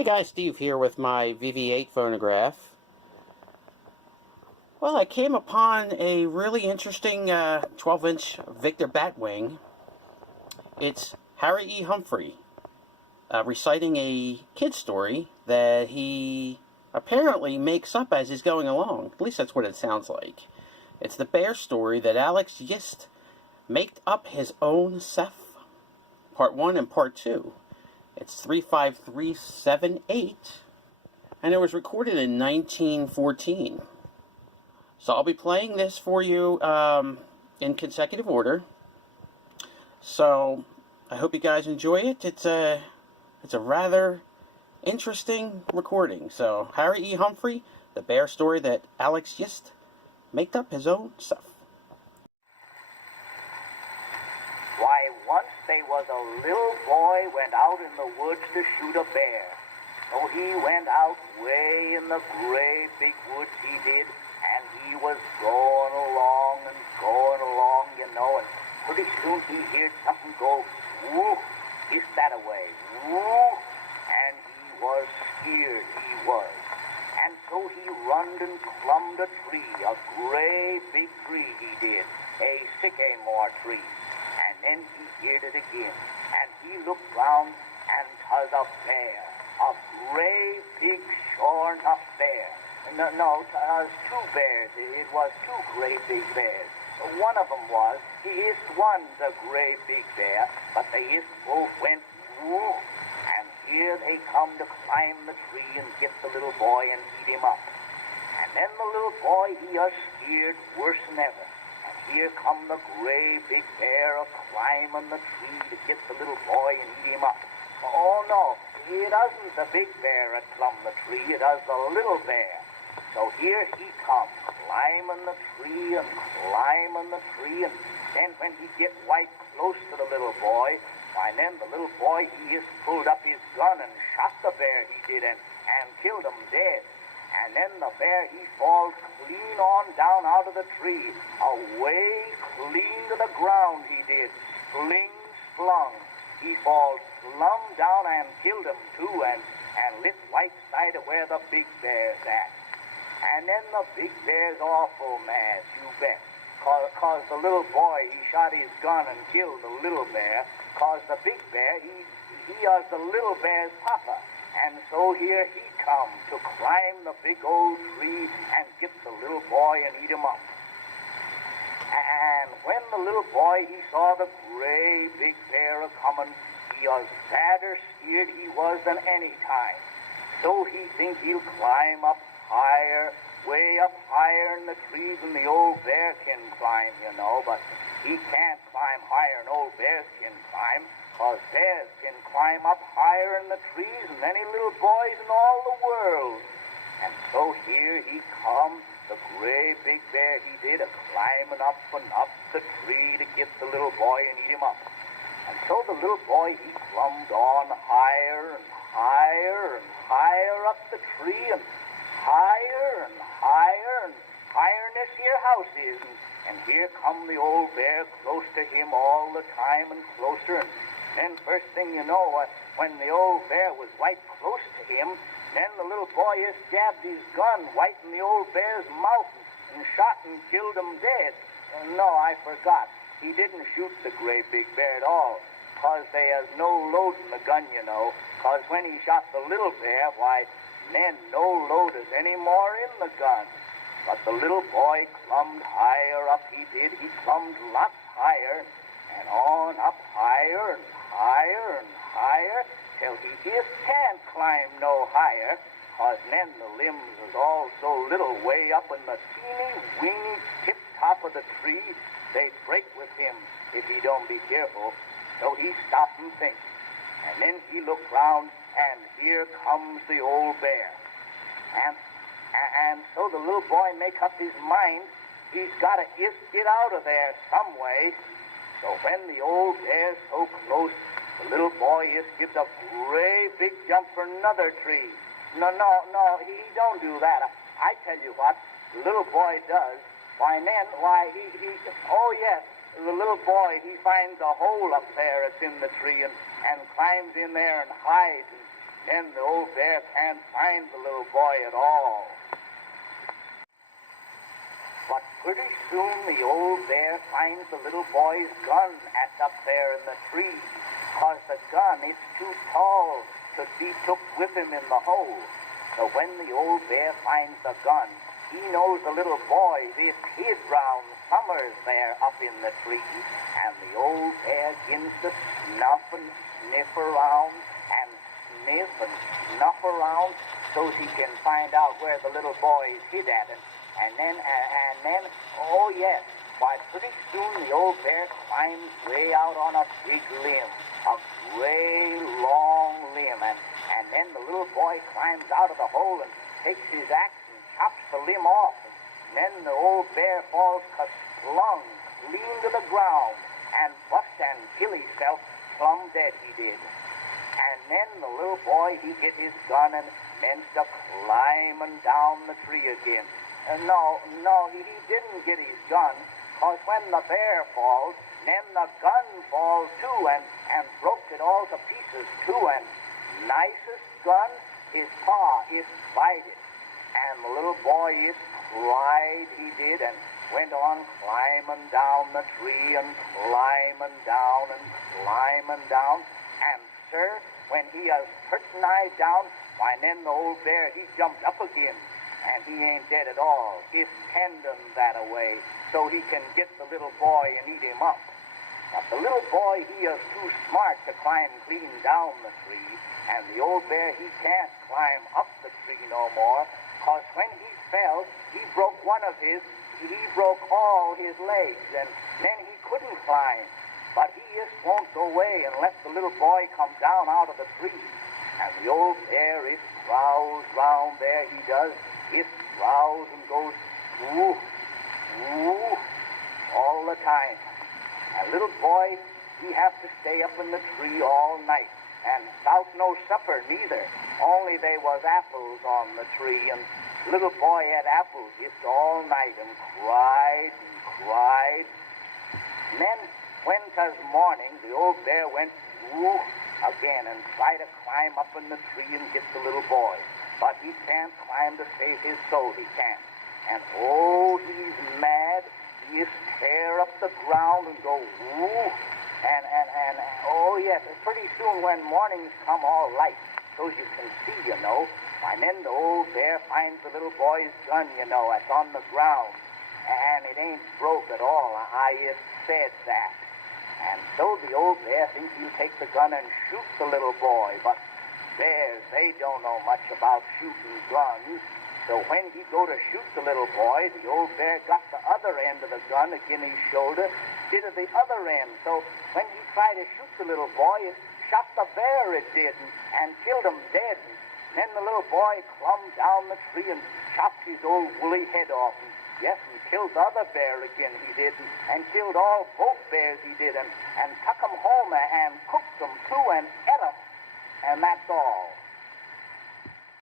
Hey guys, Steve here with my VV-VIII phonograph. Well, I came upon a really interesting 12-inch Victor Batwing. It's Harry E. Humphrey reciting a kid's story that he apparently makes up as he's going along. At least that's what it sounds like. It's the bear story that Alex Yist made up his own self. Part 1 and Part 2. It's 35378, and it was recorded in 1914. So I'll be playing this for you in consecutive order. So I hope you guys enjoy it. It's a rather interesting recording. So Harry E. Humphrey, the bear story that Alex Yist made up his own self. Why, once there was a little boy went out in the woods to shoot a bear. So he went out way in the great big woods, he did, and he was going along, you know, and pretty soon he heard something go, whoo, is that away, whoo, and he was scared, he was. And so he runned and clumbed a tree, a great big tree he did, a sycamore tree. And then he heard it again, and he looked round, and 'twas a bear, a great big sure enough bear. No, 'twas two bears. It was two great big bears. One of them was, the Yist one's a great big bear, but the Yist both went woo, and here they come to climb the tree and get the little boy and eat him up. And then the little boy, he was scared worse than ever. Here come the gray big bear climbing the tree to get the little boy and eat him up. Oh no, it isn't the big bear that climbed the tree, it is the little bear. So here he comes, climbing the tree, and then when he get right close to the little boy, why then the little boy, he just pulled up his gun and shot the bear, he did, and killed him dead. And then the bear, he falls clean on down out of the tree, away clean to the ground he did, sling, splung. He falls plumb down and killed him too, and lit right side of where the big bear's at. And then the big bear's awful mad, you bet, cause the little boy, he shot his gun and killed the little bear, cause the big bear, he was the little bear's papa. And so here he come to climb the big old tree and get the little boy and eat him up. And when the little boy, he saw the gray big bear a-comin', he was sadder scared he was than any time. So he think he'll climb up higher, way up higher in the trees than the old bear can climb, you know, but he can't climb higher than old bears can climb. Cause bears can climb up higher in the trees than any little boys in all the world. And so here he comes, the gray big bear he did, a-climbing up and up the tree to get the little boy and eat him up. And so the little boy, he climbed on higher and higher and higher up the tree, and higher and higher and higher than this here house is. And here come the old bear close to him all the time and closer, and then first thing you know, when the old bear was right close to him, then the little boy just jabbed his gun right in the old bear's mouth and shot and killed him dead. No, I forgot. He didn't shoot the gray big bear at all, cause there's no load in the gun, you know, cause when he shot the little bear, why, then no load is any more in the gun. But the little boy climbed higher up, he did. He climbed lots higher, and on up higher and higher and higher, till he just can't climb no higher, cause then the limbs is all so little way up in the teeny weeny tip top of the tree, they'd break with him if he don't be careful. So he stopped and think. And then he looked round, and here comes the old bear. And so the little boy make up his mind, he's got to just get out of there some way. So when the old bear's so close, the little boy just gives a great big jump for another tree. No, he don't do that. I tell you what, the little boy does. Why, then, oh yes, the little boy, he finds a hole up there that's in the tree and climbs in there and hides. And Then the old bear can't find the little boy at all. But pretty soon the old bear finds the little boy's gun up there in the tree. 'Cause the gun is too tall to be took with him in the hole. So when the old bear finds the gun, he knows the little boy is hid round summers there up in the tree. And the old bear begins to snuff and sniff around and sniff and snuff around so he can find out where the little boy is hid at. And then, oh yes, why pretty soon the old bear climbs way out on a big limb, a gray long limb, and then the little boy climbs out of the hole and takes his axe and chops the limb off. And then the old bear falls kerslung clean to the ground and bust and kill himself plumb dead he did. And then the little boy, he get his gun and meant to climbing down the tree again. No, he didn't get his gun, 'cause when the bear falls, then the gun falls too, and broke it all to pieces too, and nicest gun, his pa is bited. And the little boy is cried, he did, and went on climbing down the tree and climbing down and climbing down. And, sir, when he has put nigh down, why, then the old bear, he jumped up again. And he ain't dead at all. It's tending that away so he can get the little boy and eat him up. But the little boy, he is too smart to climb clean down the tree, and the old bear, he can't climb up the tree no more, 'cause when he fell, he broke all his legs, and then he couldn't climb. But he just won't go away and let the little boy come down out of the tree. And the old bear, it growls round there, he does. It growls and goes, woo, woo, all the time. And little boy, he have to stay up in the tree all night. And without no supper neither. Only there was apples on the tree. And little boy had apples just all night and cried and cried. And then when 'twas morning, the old bear went, woo, again and tried to climb up in the tree and get the little boy. But he can't climb to save his soul, he can't. And oh, he's mad. He just tear up the ground and go woo. And oh yes, and pretty soon when mornings come all light, so you can see, you know. And then the old bear finds the little boy's gun, you know, that's on the ground. And it ain't broke at all. I just said that. And so the old bear thinks he'll take the gun and shoot the little boy, but bears, they don't know much about shooting guns. So when he go to shoot the little boy, the old bear got the other end of the gun against his shoulder, instead of the other end. So when he tried to shoot the little boy, it shot the bear, it did, and killed him dead. And then the little boy climbed down the tree and chopped his old woolly head off. And, yes, and killed the other bear again, he did, and killed both bears, he did, and took them home and cooked them too and ate them. And that's all.